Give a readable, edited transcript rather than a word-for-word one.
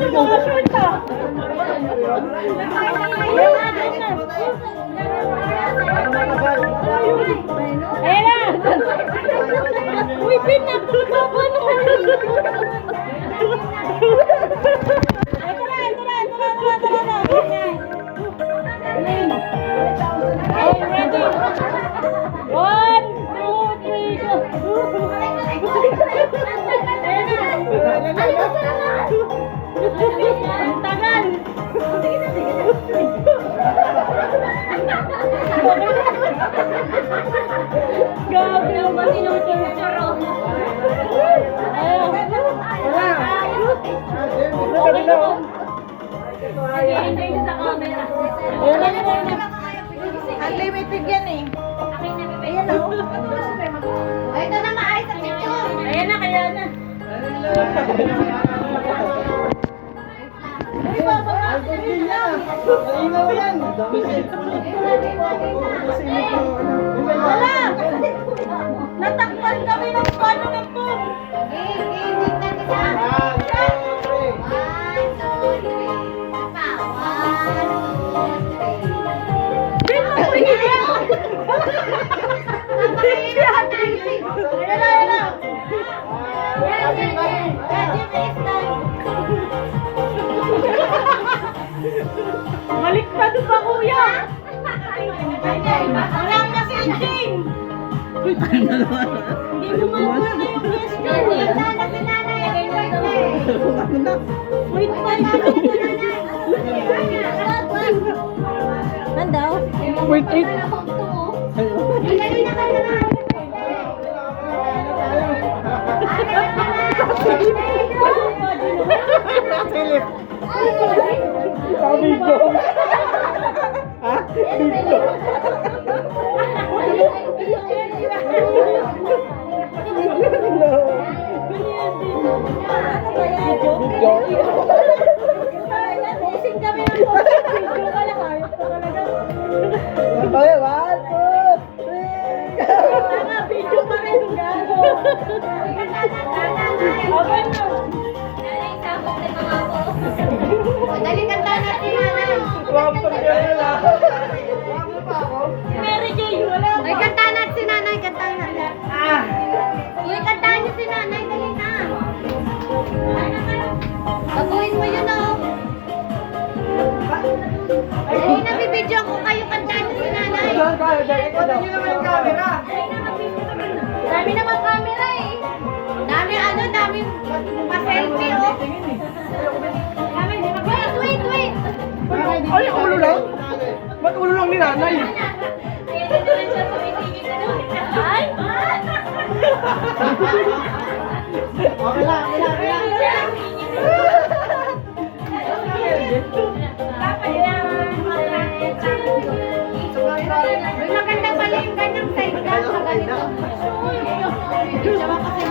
Yung mga short ah. Ayan na! Uy, pinapagawa naman! Ito na! Okay, ready? 1, 2, 3, go! Ang tagal! Gabi naman yung picture. Nag-i-enjoy sa camera. Unlimited yan eh. Ayan o. Ay, ito na maayos ang picture. Ayan na, kaya na. Uy, baba ka. Inaw yan. Wala! Natakpan kami ng pano ng pong. Baliktad pa, kuya! Wala kasi Jane. Hindi mo makuha na yung question. Wait, Nandaw? Wait, wait. Silip. Sabi ko. Ha? Dito. Lasing kami ng video ka lang. Ayos ka talaga. Okay, 1, 2, 3. Tama, video pa rin. Gago. Okay na. Dali kanta natin, nanay. Wampag ka na lang. Mary J, wala Ay, pa. kanta natin si nanay. Kanta natin. Uy, kantahan niyo si nanay. Dali na. Taguin mo yun, oh. Dali na, bibidyo ko kayo. Kantahan niyo si nanay. Saan ka? Ikutan nyo naman yung camera. Dami naman camera eh. Dami pa-selfie, oh. Wait. Ay, ulo lang? Ba't ulo lang ni nanay? Ay! Okay lang. Uy, maganda pala yung ganyang side ka. Sa ganito. Diyan kasi